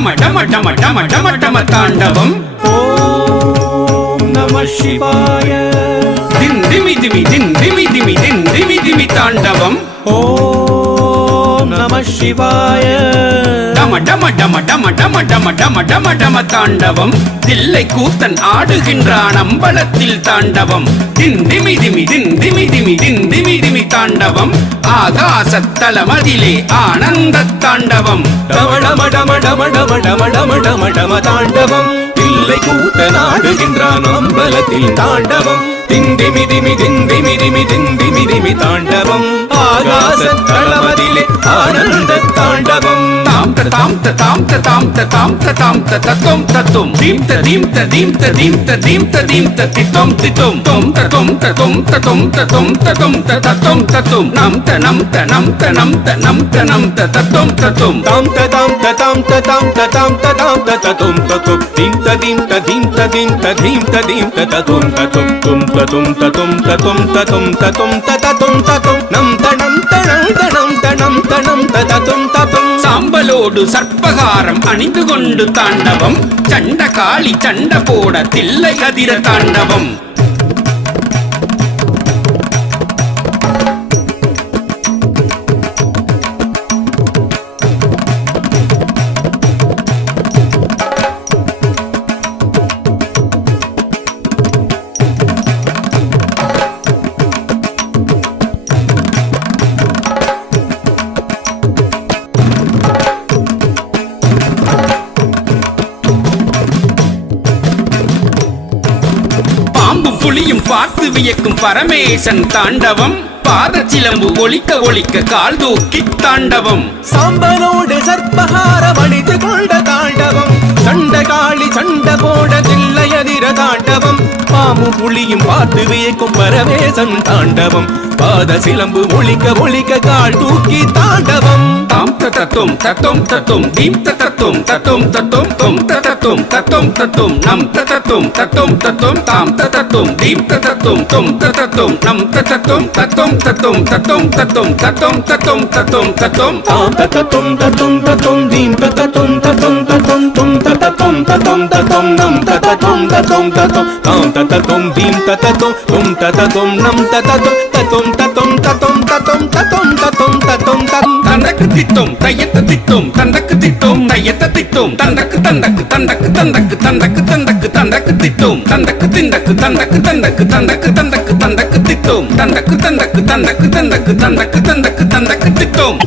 டம டம டம டம டம டம தாண்டவம். ஓம் நம சிவாய. தின் திமி திமி தின் திமி திமி தின் திமி திமி தாண்டவம். ஓம் நம சிவாய. டம டம டம டம டம டம டம டம டம தாண்டவம். தில்லை கூத்தன் ஆடுகின்றான் அம்பலத்தில் தாண்டவம். தின் திமி திமி தின் திமி திமி தின் திமி திமி தாண்டவம். ஆகாசத்தலமதிலே ஆனந்த தாண்டவம். டம டம டம டம டம டம டம டம டம தாண்டவம். தில்லை கூத்தன் ஆடுகின்றான் அம்பலத்தில் தாண்டவம். திந்திமி திமி திந்திமி திமி திந்திமி திமி தாண்டவம். ஆகாசத்தலமதிலே ஆனந்த தாண்டவம். தாம் த தாம் த தாம் த தாம் த தாம் த தாம் த தத்தும் தத்தும் தீம் த தீம் த தீம் த தீம் த தீம் த தீம் த தித்தும் தித்தும் தொம் த தொம் த தொம் த தொம் த தொம் த தொம் த தத்தும் தத்தும் நம் த நம் த நம் த நம் த நம் த நம் த தத்தும் தத்தும் தாம் த தாம் த தாம் த தாம் த தாம் த தாம் த தத்தும் தத்தும் தீம் த தீம் த தீம் த தீம் த தீம் த தீம் த தத்தும் தத்தும் தும் தத்தும் தத்தும் தத்தும் தத்தும் தத்தும் தத்தும் தத்தும் நம் த நம் த நம் த நம் த நம் த நம் த தத்தும் தத்தும். சாம்பலோடு சர்ப்பகாரம் அணிந்து கொண்டு தாண்டவம். சண்ட காளி சண்ட போட தில்லை அதிர தாண்டவம். பாம்பு புலியும் பார்த்து வியக்கும் பரமேசன் தாண்டவம். பாத சிலம்பு ஒலிக்க ஒலிக்க கால் தூக்கி தாண்டவம். சாம்பலோடு சர்ப்பகாரம் அணிந்து கொண்ட தாண்டவம். சண்ட காளி சண்ட போட தில்லை அதிர தாண்டவம். பாம்பு புலியும் பார்த்து வியக்கும் பரமேசன் தாண்டவம். பாத சிலம்பு ஒலிக்க ஒலிக்க கால் தூக்கி தாண்டவம். தாம் தத்தும் தத்தும் தத்தும் தீம் தத்தும் தத்தும் தத்தும் தொம் தத்தும் தத்தும் தத்தும் நம் தத்தும் தத்தும் தத்தும் தாம் தத்தும் தீம் தத்தும் தொம் தத்தும் நம் தத்தும் தத்தும் தத்தும் தத்தும் தத்தும் தத்தும் தத்தும் தத்தும் தத்தும் தாம் தத்தும் தத்தும் தத்தும் தீம் தத்தும் தத்தும் தத்தும் தும் தத்தும் தத்தும் தத்தும் நம் தத்தும் தத்தும் தத்தும் தாம் தத்தும் தீம் தத்தும் தும் தத்தும் நம் தத்தும் தத்தும் தத்தும் தத்தும் தத்தும் தத்தும் தத்தும் தத்தும் தம். தந்தக்கு தித்தும் தையத்த தித்தும் தந்தக்கு தித்தும் தையத்த தித்தும் தந்தக்கு தந்தக்கு தந்தக்கு தந்தக்கு தந்தக்கு தந்தக்கு தந்தக்கு தித்தும் தந்தக்கு திந்தக்கு தந்தக்கு தந்தக்கு தந்தக்கு தந்தக்கு தந்தக்கு தித்தும் தந்தக்கு தந்தக்கு தந்தக்கு தந்தக்கு தந்தக்கு தந்தக்கு தந்தக்கு தித்தும்.